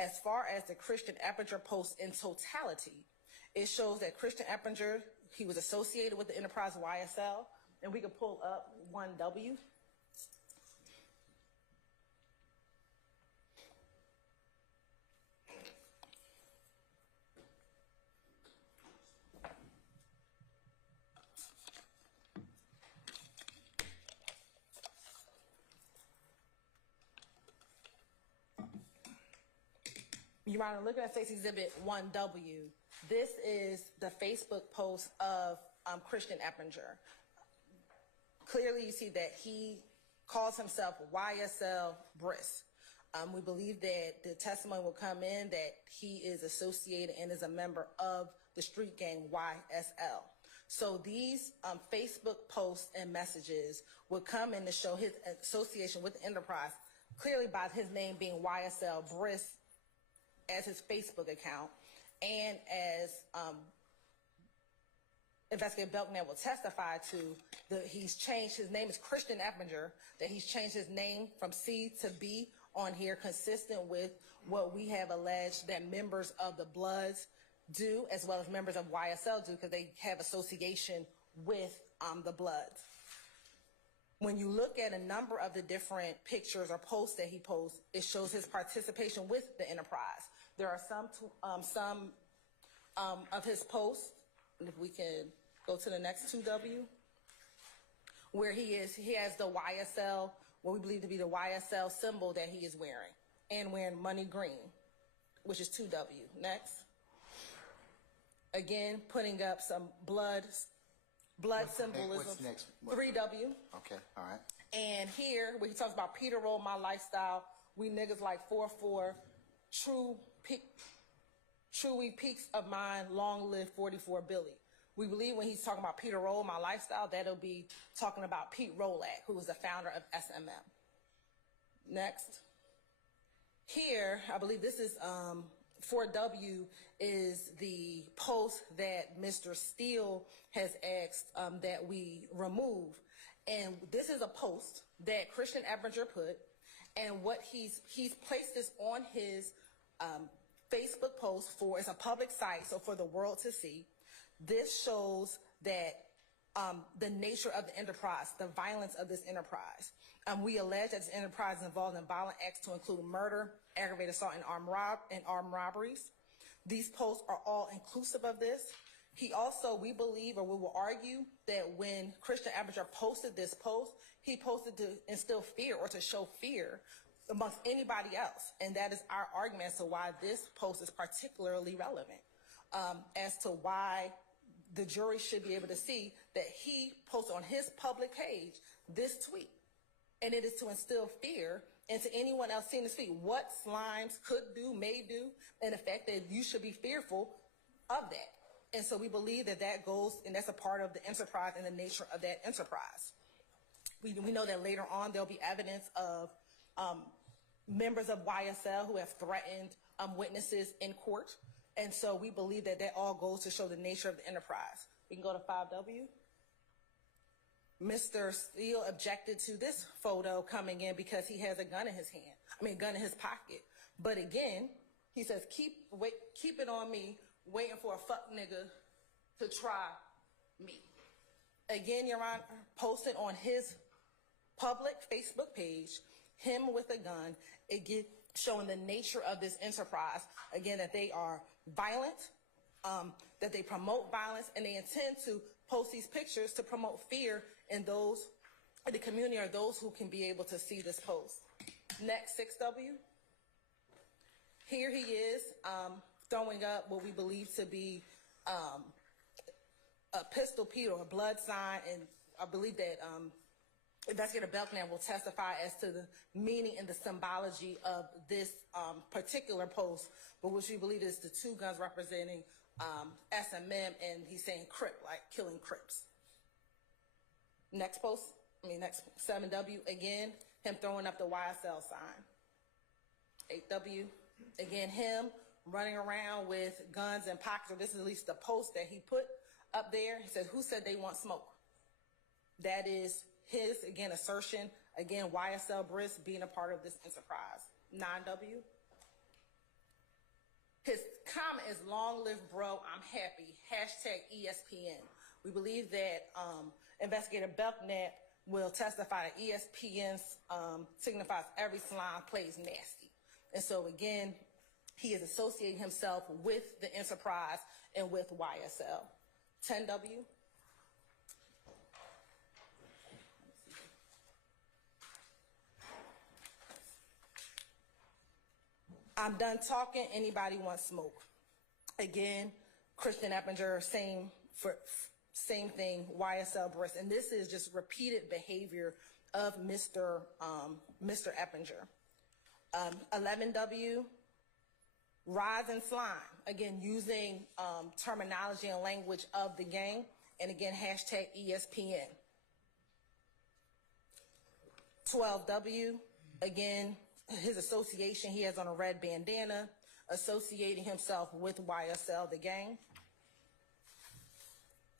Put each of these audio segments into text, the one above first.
As far as the Christian Eppinger post in totality, it shows that Christian Eppinger, he was associated with the enterprise YSL, and we can pull up 1W. Your Honor, looking at State's Exhibit 1W, this is the Facebook post of Christian Eppinger. Clearly, you see that he calls himself YSL Bhris. We believe that the testimony will come in that he is associated and is a member of the street gang YSL. So these Facebook posts and messages would come in to show his association with the enterprise, clearly by his name being YSL Bhris as his Facebook account, and as Investigator Belknap will testify to, he's changed, his name is Christian Eppinger, that he's changed his name from C to B on here, consistent with what we have alleged that members of the Bloods do, as well as members of YSL do, because they have association with the Bloods. When you look at a number of the different pictures or posts that he posts, it shows his participation with the enterprise. There are some of his posts, and if we can go to the next 2W, where he has the YSL, what we believe to be the YSL symbol that he is wearing, and wearing money green, which is 2W. Next. Again, putting up some blood symbolism. What's next? 3W. Okay, all right. And here, where he talks about Peter roll my lifestyle, we niggas like 4-4, true we peaks of mine, long live 44 Billy. We believe when he's talking about Peter roll my lifestyle, that'll be talking about Pete Rolak, who was the founder of SMM. Next. Here, I believe this is 4W is the post that Mr. Steele has asked that we remove. And this is a post that Christian Eppinger put, and what he's placed this on his Facebook post for, it's a public site, so for the world to see. This shows that the nature of the enterprise, the violence of this enterprise. We allege that this enterprise is involved in violent acts to include murder, aggravated assault, and armed robberies. These posts are all inclusive of this. He also, we believe, or we will argue, that when Christian Eppinger posted this post, he posted to instill fear or to show fear amongst anybody else. And that is our argument as to why this post is particularly relevant, as to why the jury should be able to see that he posted on his public page this tweet. And it is to instill fear into anyone else seeing this tweet, what slimes could do, may do, and the fact that you should be fearful of that. And so we believe that that goes, and that's a part of the enterprise and the nature of that enterprise. We know that later on there'll be evidence of members of YSL who have threatened witnesses in court. And so we believe that that all goes to show the nature of the enterprise. We can go to 5W. Mr. Steele objected to this photo coming in because he has a gun in his hand. Gun in his pocket. But again, he says, keep it on me, waiting for a fuck nigga to try me. Again, Your Honor, posted on his public Facebook page, him with a gun, showing the nature of this enterprise. Again, that they are violent, that they promote violence, and they intend to post these pictures to promote fear in those in the community or those who can be able to see this post. Next, 6W. Here he is throwing up what we believe to be a pistol Pete or a blood sign, and I believe that Investigator Belknap will testify as to the meaning and the symbology of this particular post, but which we believe is the two guns representing SMM, and he's saying Crip, like killing Crips. Next post, next 7W, again, him throwing up the YSL sign. 8W, again, him running around with guns and pockets, or this is at least the post that he put up there. He said, who said they want smoke? That is his, again, assertion, again, YSL Bhris being a part of this enterprise. 9W. is long live bro, I'm happy, hashtag ESPN. We believe that Investigator Belknap will testify that ESPN signifies every salon plays nasty. And so again, he is associating himself with the enterprise and with YSL. 10W. I'm done talking. Anybody want smoke? Again, Christian Eppinger, same thing, YSL Bhris. And this is just repeated behavior of Mr. Eppinger. 11W, rise and slime. Again, using terminology and language of the gang. And again, hashtag ESPN. 12W, again, his association he has on a red bandana, associating himself with YSL, the gang.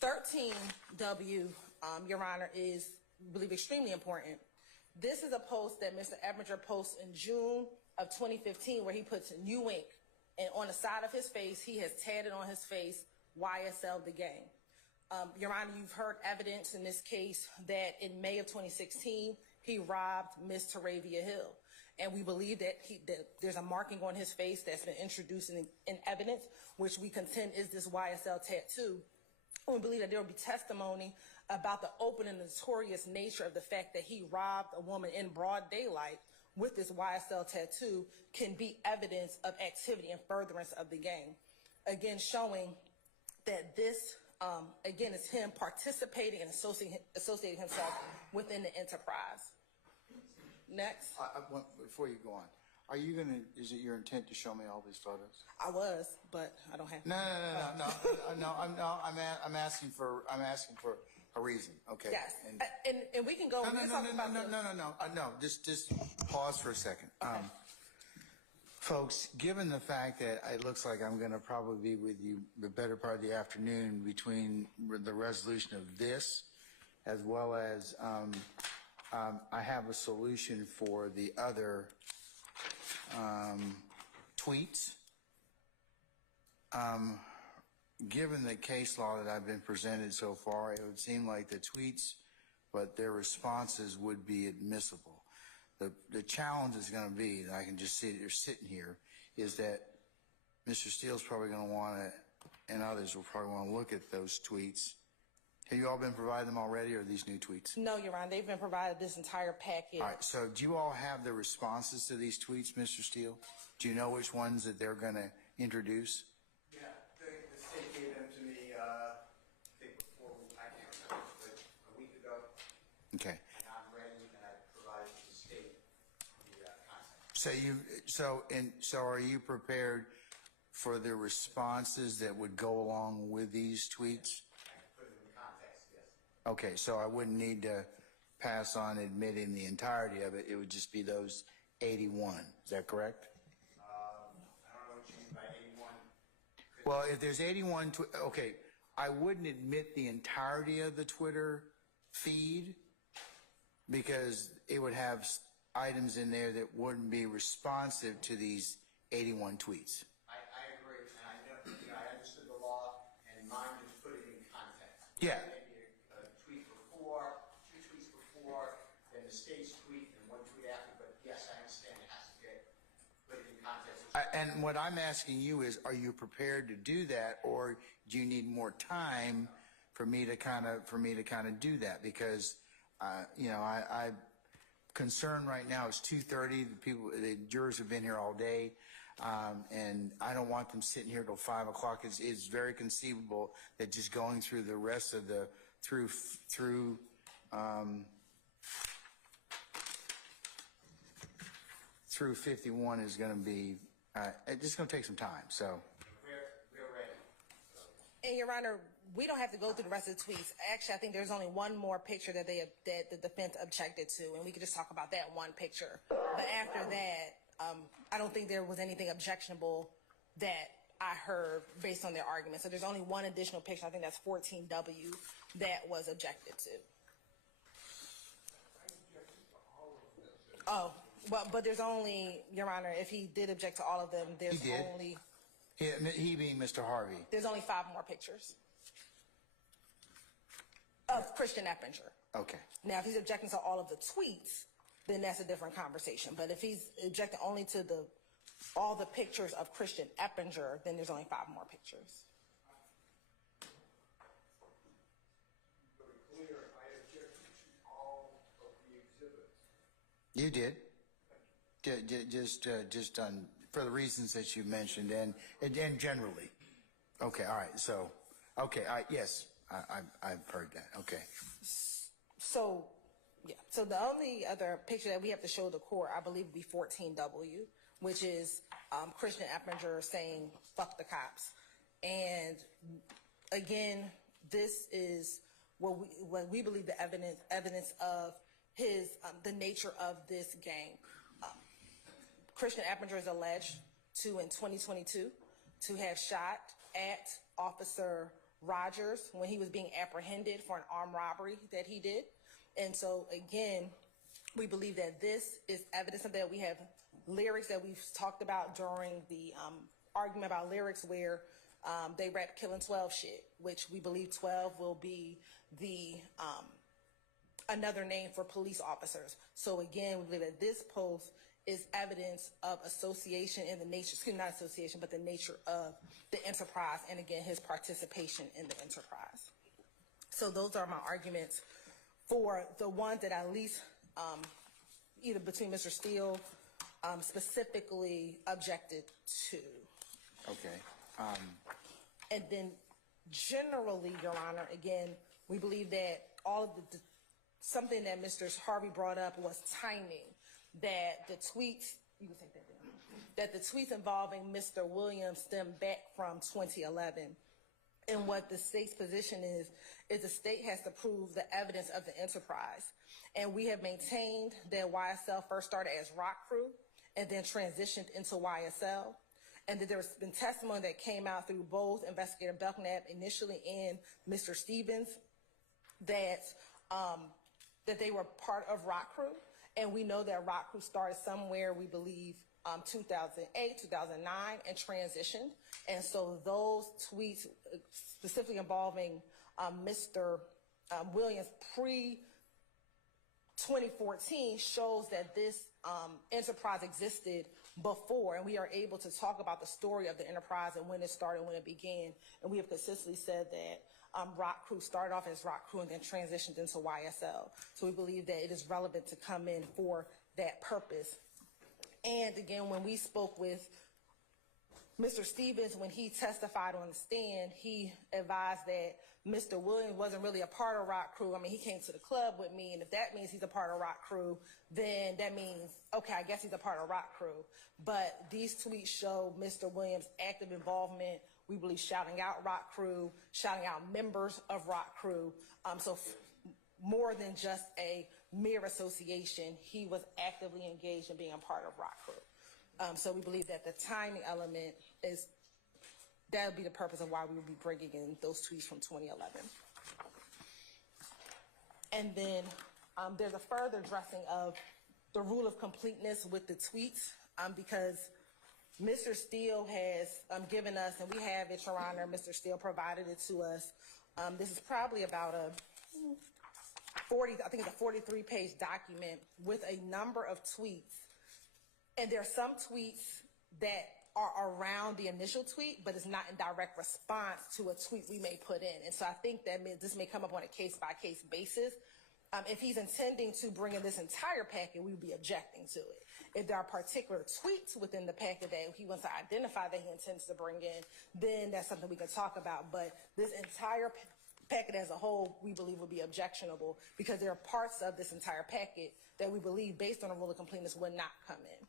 13W, Your Honor, is, I believe, extremely important. This is a post that Mr. Eppinger posts in June of 2015 where he puts new ink, and on the side of his face, he has tatted on his face, YSL, the gang. Your Honor, you've heard evidence in this case that in May of 2016, he robbed Miss Taravia Hill. And we believe that there's a marking on his face that's been introduced in evidence, which we contend is this YSL tattoo. And we believe that there will be testimony about the open and notorious nature of the fact that he robbed a woman in broad daylight with this YSL tattoo can be evidence of activity and furtherance of the gang. Again, showing that this, again, is him participating and associating himself within the enterprise. Next. Before you go on, are you gonna? Is it your intent to show me all these photos? I was, but I don't have. No. I'm asking for a reason. Okay. Yes. And we can go. No. Just pause for a second. Okay. Folks, given the fact that it looks like I'm going to probably be with you the better part of the afternoon between the resolution of this, as well as. I have a solution for the other tweets. Given the case law that I've been presented so far, it would seem like the tweets, but their responses would be admissible. The challenge is going to be, and I can just see that you're sitting here, is that Mr. Steele's probably going to want to, and others will probably want to look at those tweets. Have you all been provided them already, or are these new tweets? No, Your Honor, they've been provided this entire package. All right, so do you all have the responses to these tweets, Mr. Steele? Do you know which ones that they're going to introduce? Yeah, the state gave them to me, I think before, I can't remember, but a week ago. Okay. And I'm ready, and I provided to the state the content. So are you prepared for the responses that would go along with these tweets? Okay, so I wouldn't need to pass on admitting the entirety of it. It would just be those 81. Is that correct? I don't know what you mean by 81. Well, if there's 81, okay, I wouldn't admit the entirety of the Twitter feed because it would have items in there that wouldn't be responsive to these 81 tweets. I agree, and I know, I understood the law, and mine was put it in context. Yeah. State's tweet and one tweet after, but yes, I understand it has to get put in context. And what I'm asking you is, are you prepared to do that, or do you need more time for me to kind of do that? Because I'm concerned right now. It's 2:30. The jurors have been here all day, and I don't want them sitting here till 5 o'clock. It's very conceivable that just going through the rest of the through 51 is going to be, it's just going to take some time, so. We're ready. And Your Honor, we don't have to go through the rest of the tweets. Actually, I think there's only one more picture that the defense objected to, and we could just talk about that one picture. But after that, I don't think there was anything objectionable that I heard based on their argument. So there's only one additional picture, I think that's 14W, that was objected to. Oh. Well, but there's only, Your Honor, if he did object to all of them, there's only, He being Mr. Harvey. There's only 5 more pictures of Christian Eppinger. Okay. Now, if he's objecting to all of the tweets, then that's a different conversation. But if he's objecting only to all the pictures of Christian Eppinger, then there's only 5 more pictures. To be clear, I object to all of the exhibits. You did. Just on for the reasons that you mentioned and generally. Okay. All right. So, okay. Yes, I've heard that. Okay. So, yeah. So the only other picture that we have to show the court, I believe, would be 14W, which is Christian Eppinger saying "fuck the cops," and again, this is what we believe the evidence of his the nature of this gang. Christian Eppinger is alleged to, in 2022, to have shot at Officer Rogers when he was being apprehended for an armed robbery that he did. And so, again, we believe that this is evidence of that. We have lyrics that we've talked about during the argument about lyrics where they rap Killing 12 shit, which we believe 12 will be the another name for police officers. So, again, we believe that this post is evidence of association in the nature, excuse me, not association, but the nature of the enterprise, and again, his participation in the enterprise. So those are my arguments for the ones that I at least, either between Mr. Steele, specifically objected to. Okay. And then generally, Your Honor, again, we believe that all of something that Mr. Harvey brought up was timing. That the tweets, you can take that down, that the tweets involving Mr. Williams stem back from 2011. And what the state's position is the state has to prove the evidence of the enterprise. And we have maintained that YSL first started as Rock Crew and then transitioned into YSL. And that there's been testimony that came out through both Investigator Belknap initially and Mr. Stevens that they were part of Rock Crew. And we know that Rock Crew started somewhere, we believe, 2008, 2009, and transitioned. And so those tweets, specifically involving Mr. Williams pre-2014, shows that this enterprise existed before. And we are able to talk about the story of the enterprise and when it started, when it began. And we have consistently said that Rock Crew started off as Rock Crew and then transitioned into YSL. So we believe that it is relevant to come in for that purpose. And again, when we spoke with Mr. Stevens, when he testified on the stand, he advised that Mr. Williams wasn't really a part of Rock Crew. I mean, he came to the club with me, and if that means he's a part of Rock Crew, then that means, okay, I guess he's a part of Rock Crew. But these tweets show Mr. Williams' active involvement. We believe shouting out Rock Crew, shouting out members of Rock Crew. So more than just a mere association, he was actively engaged in being a part of Rock Crew. So we believe that the timing element is, that would be the purpose of why we would be bringing in those tweets from 2011. And then there's a further addressing of the rule of completeness with the tweets, because Mr. Steele has given us, and we have it, Your Honor, Mr. Steele provided it to us. This is probably about a 43-page document with a number of tweets. And there are some tweets that are around the initial tweet, but it's not in direct response to a tweet we may put in. And so I think that this may come up on a case-by-case basis. If he's intending to bring in this entire packet, we would be objecting to it. If there are particular tweets within the packet that he wants to identify that he intends to bring in, then that's something we can talk about. But this entire packet as a whole, we believe would be objectionable, because there are parts of this entire packet that we believe, based on the rule of completeness, would not come in.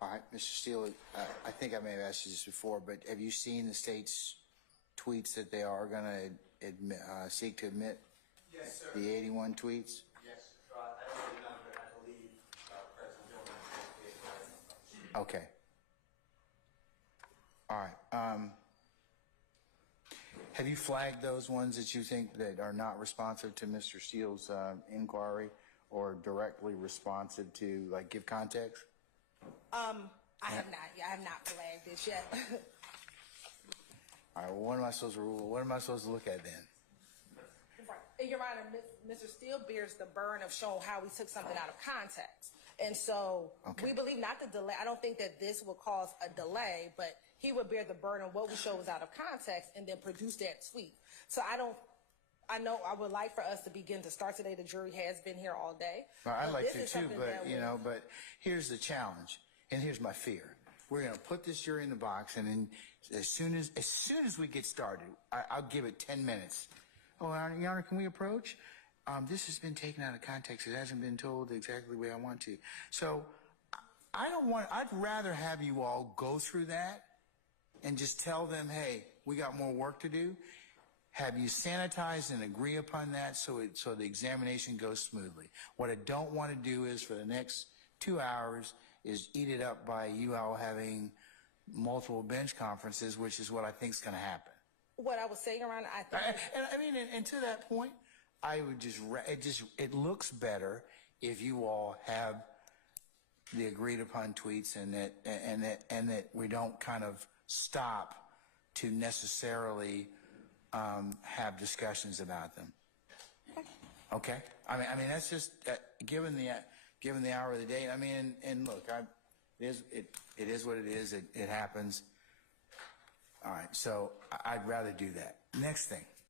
All right, Mr. Steele, I think I may have asked you this before, but have you seen the state's tweets that they are going to seek to admit? Yes, sir. The 81 tweets? Yes, I don't really know, but I believe President Jones. Okay. All right. Have you flagged those ones that you think that are not responsive to Mr. Steele's inquiry or directly responsive to, like, give context? I have not flagged this yet. All right, well, what am I supposed to look at then? Right. Your Honor, Mr. Steele bears the burden of showing how we took something out of context. And so we believe not the delay. I don't think that this will cause a delay, but he would bear the burden of what we show was out of context and then produce that tweet. So I know I would like for us to begin to start today. The jury has been here all day. Well, I'd like to too, but, you know, but here's the challenge, and here's my fear. We're going to put this jury in the box, and then as soon as we get started, I'll give it 10 minutes. Oh, Your Honor, can we approach? This has been taken out of context. It hasn't been told exactly the way I want to. So I'd rather have you all go through that and just tell them, hey, we got more work to do. Have you sanitized and agree upon that so the examination goes smoothly. What I don't want to do is for the next 2 hours is eat it up by you all having multiple bench conferences, which is what I think is going to happen. What I was saying, Your Honor, I think... And to that point, I would it looks better if you all have the agreed upon tweets and that we don't kind of stop to necessarily have discussions about them. Okay? I mean that's just given the hour of the day. I mean, and look, it is what it is. It happens. All right, so I'd rather do that. Next thing.